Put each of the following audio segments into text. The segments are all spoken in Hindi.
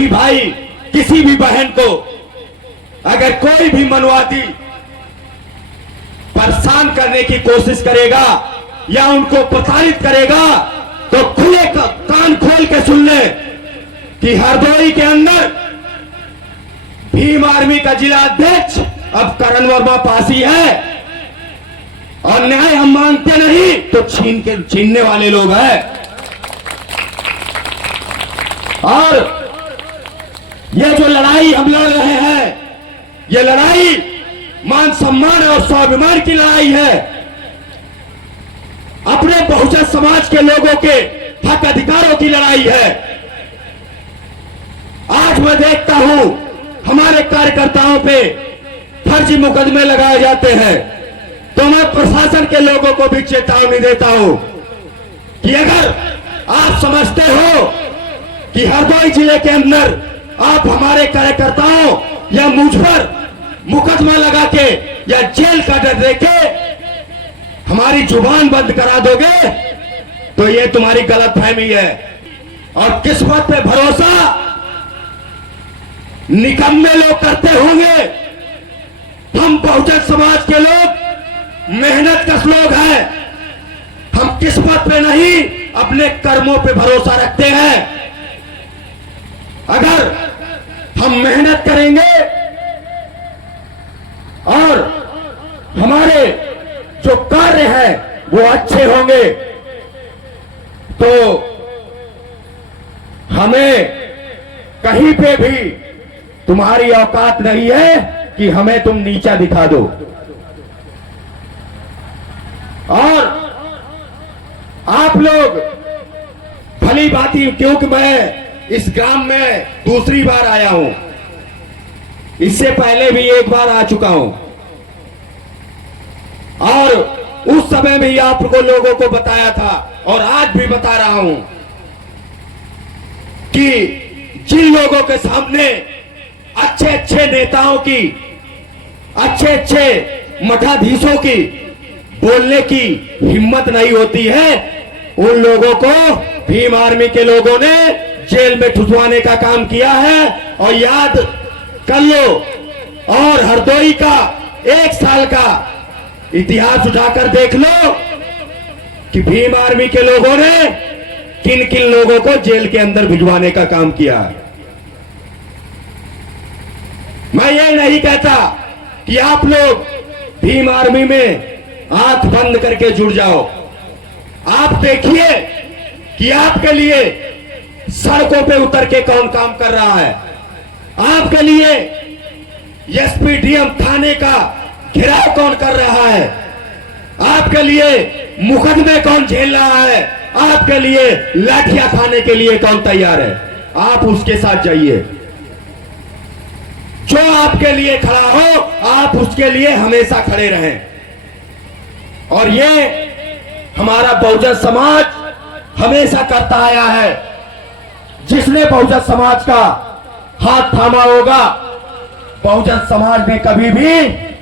भी भाई, किसी भी बहन को अगर कोई भी मनवादी परेशान करने की कोशिश करेगा या उनको प्रताड़ित करेगा तो खुले कान खोल के सुन ले कि हरदोई के अंदर भीम आर्मी का जिला अध्यक्ष अब करण वर्मा पासी है और न्याय हम मांगते नहीं तो छीनने वाले लोग हैं। और ये जो लड़ाई हम लड़ रहे हैं, ये लड़ाई मान सम्मान और स्वाभिमान की लड़ाई है। अपने बहुजन समाज के लोगों के हक अधिकारों की लड़ाई है। आज मैं देखता हूं हमारे कार्यकर्ताओं पे फर्जी मुकदमे लगाए जाते हैं, तो मैं प्रशासन के लोगों को भी चेतावनी देता हूं कि अगर आप समझते हो कि हरदोई जिले के अंदर आप हमारे कार्यकर्ताओं या मुझ पर मुकदमा लगा के या जेल का डर देके हमारी जुबान बंद करा दोगे तो ये तुम्हारी गलतफहमी है। और किस्मत पे भरोसा निकम्मे लोग करते होंगे, हम बहुजन समाज के लोग मेहनत कश लोग हैं। हम किस्मत पे नहीं अपने कर्मों पे भरोसा रखते हैं। अगर हम मेहनत करेंगे और हमारे जो कार्य हैं वो अच्छे होंगे तो हमें कहीं पे भी तुम्हारी औकात नहीं है कि हमें तुम नीचा दिखा दो। और आप लोग भली भांति, क्योंकि मैं इस ग्राम में दूसरी बार आया हूं, इससे पहले भी एक बार आ चुका हूं और उस समय भी आपको लोगों को बताया था और आज भी बता रहा हूं कि जिन लोगों के सामने अच्छे अच्छे नेताओं की, अच्छे अच्छे मठाधीशों की बोलने की हिम्मत नहीं होती है, उन लोगों को भीम आर्मी के लोगों ने जेल में ठुसवाने का काम किया है। और याद कर लो, और हरदोई का 1 साल का इतिहास उठाकर देख लो कि भीम आर्मी के लोगों ने किन किन लोगों को जेल के अंदर भिजवाने का काम किया है। मैं ये नहीं कहता कि आप लोग भीम आर्मी में आंख बंद करके जुड़ जाओ। आप देखिए कि आपके लिए सड़कों पे उतर के कौन काम कर रहा है, आपके लिए एसपी डीएम थाने का घेराव कौन कर रहा है, आपके लिए मुकदमे कौन झेल रहा है, आपके लिए लाठियां खाने के लिए कौन तैयार है। आप उसके साथ जाइए, जो आपके लिए खड़ा हो आप उसके लिए हमेशा खड़े रहें। और ये हमारा बहुजन समाज हमेशा करता आया है। जिसने बहुजन समाज का हाथ थामा होगा, बहुजन समाज ने कभी भी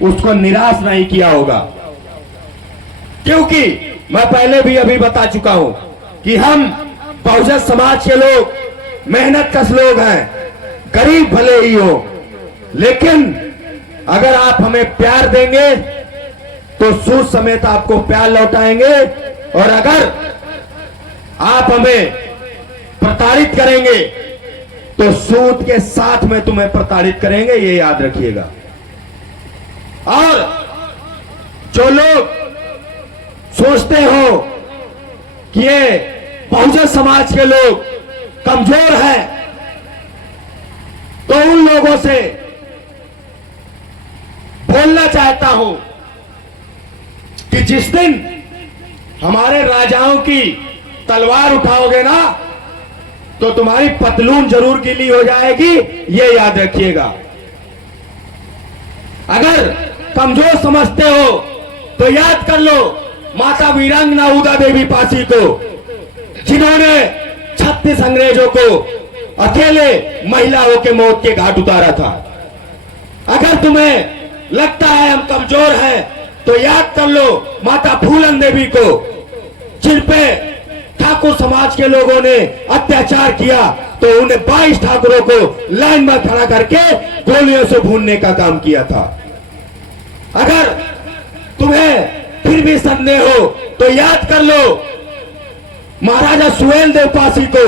उसको निराश नहीं किया होगा। क्योंकि मैं पहले भी अभी बता चुका हूं कि हम बहुजन समाज के लोग मेहनत कश लोग हैं, गरीब भले ही हो, लेकिन अगर आप हमें प्यार देंगे तो सूद समेत आपको प्यार लौटाएंगे, और अगर आप हमें प्रताड़ित करेंगे तो सूद के साथ में तुम्हें प्रताड़ित करेंगे, ये याद रखिएगा। और जो लोग सोचते हो कि ये बहुजन समाज के लोग कमजोर हैं, तो उन लोगों से बोलना चाहता हूं कि जिस दिन हमारे राजाओं की तलवार उठाओगे ना तो तुम्हारी पतलून जरूर गीली हो जाएगी, ये याद रखिएगा। अगर कमजोर समझते हो तो याद कर लो माता वीरांगना उदा देवी पासी को, जिन्होंने 36 अंग्रेजों को अकेले महिलाओं के मौत के घाट उतारा था। अगर तुम्हें लगता है हम कमजोर हैं तो याद कर लो माता फूलन देवी को, जिन पे ठाकुर समाज के लोगों ने अत्याचार किया, तो उन्हें 22 ठाकुरों को लाइन में खड़ा करके गोलियों से भूनने का काम किया था। अगर तुम्हें फिर भी संदेह हो तो याद कर लो, महाराजा सुहेल देव पासी को,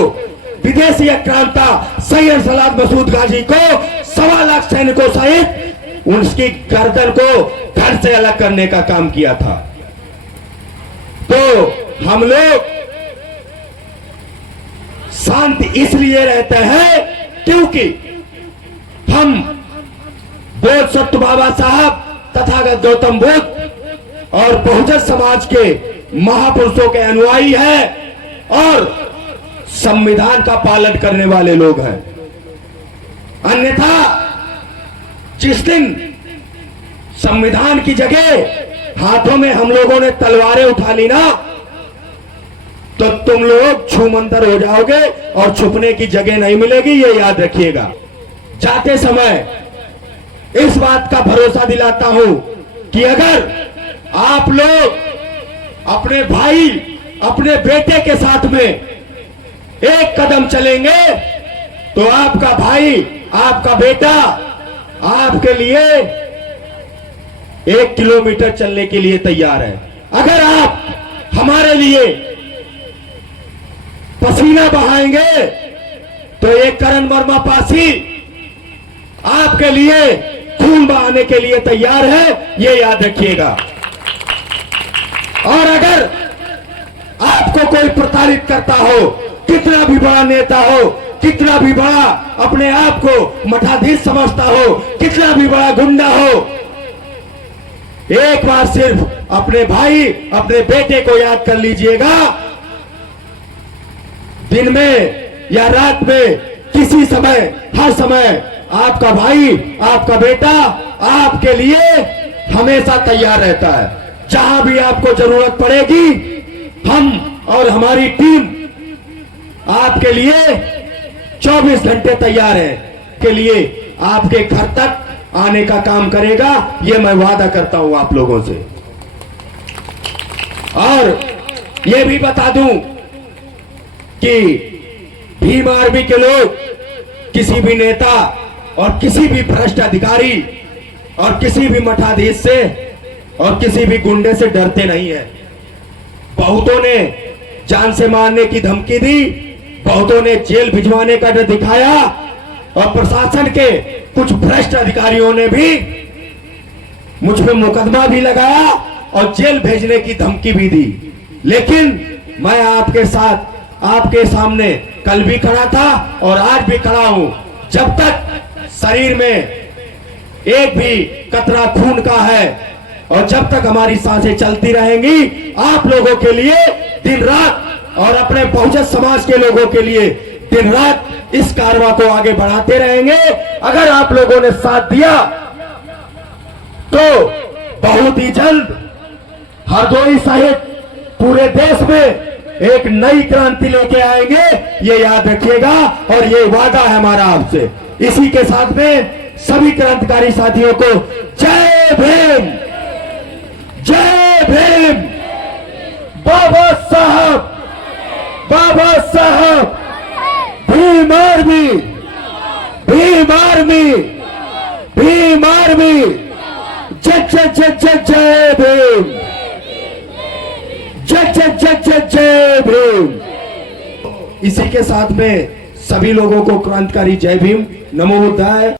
विदेशी आक्रांता सैयद सलाद मसूद गाजी को 1.25 लाख सैनिकों सहित उसकी गर्दन को घर से अलग करने का काम किया था। तो हम लोग शांत इसलिए रहते हैं क्योंकि हम बोध सत्य बाबा साहब, तथागत गौतम बुद्ध और बहुजन समाज के महापुरुषों के अनुयायी हैं और संविधान का पालन करने वाले लोग हैं। अन्यथा जिस दिन संविधान की जगह हाथों में हम लोगों ने तलवारें उठा ली ना, तो तुम लोग छूमंतर हो जाओगे और छुपने की जगह नहीं मिलेगी, ये याद रखिएगा। जाते समय इस बात का भरोसा दिलाता हूं कि अगर आप लोग अपने भाई, अपने बेटे के साथ में एक कदम चलेंगे तो आपका भाई, आपका बेटा आपके लिए 1 किलोमीटर चलने के लिए तैयार है। अगर आप हमारे लिए पसीना बहाएंगे तो एक करण वर्मा पासी आपके लिए खून बहाने के लिए तैयार है, ये याद रखिएगा। और अगर आपको कोई प्रताड़ित करता हो, कितना भी बड़ा नेता हो, कितना भी बड़ा अपने आप को मठाधीश समझता हो, कितना भी बड़ा गुंडा हो, एक बार सिर्फ अपने भाई, अपने बेटे को याद कर लीजिएगा। दिन में या रात में, किसी समय, हर समय आपका भाई, आपका बेटा आपके लिए हमेशा तैयार रहता है। जहां भी आपको जरूरत पड़ेगी, हम और हमारी टीम आपके लिए 24 घंटे तैयार है के लिए आपके घर तक आने का काम करेगा, ये मैं वादा करता हूं आप लोगों से। और ये भी बता दूं कि भीम आर्मी के लोग किसी भी नेता और किसी भी भ्रष्ट अधिकारी और किसी भी मठाधीश से और किसी भी गुंडे से डरते नहीं है। बहुतों ने जान से मारने की धमकी दी, बहुतों ने जेल भिजवाने का डर दिखाया और प्रशासन के कुछ भ्रष्ट अधिकारियों ने भी मुझ पे मुकदमा भी लगाया और जेल भेजने की धमकी भी दी। लेकिन मैं आपके साथ, आपके सामने कल भी खड़ा था और आज भी खड़ा हूं। जब तक शरीर में एक भी कतरा खून का है और जब तक हमारी सांसें चलती रहेंगी, आप लोगों के लिए दिन रात और अपने बहुजन समाज के लोगों के लिए दिन रात इस कारवां को आगे बढ़ाते रहेंगे। अगर आप लोगों ने साथ दिया तो बहुत ही जल्द हरदोई सहित पूरे देश में एक नई क्रांति लेके आएंगे, ये याद रखिएगा और ये वादा है हमारा आपसे। इसी के साथ में सभी क्रांतिकारी साथियों को जय भीम, जय भीम। बाबा साहब, बाबा साहब, Bhim army, Bhim army, Bhim army, जय जय जय जय जय भीम, जय जय जय जय जय भीम। इसी के साथ में सभी लोगों को क्रांतिकारी जय भीम, नमो बुद्धाय।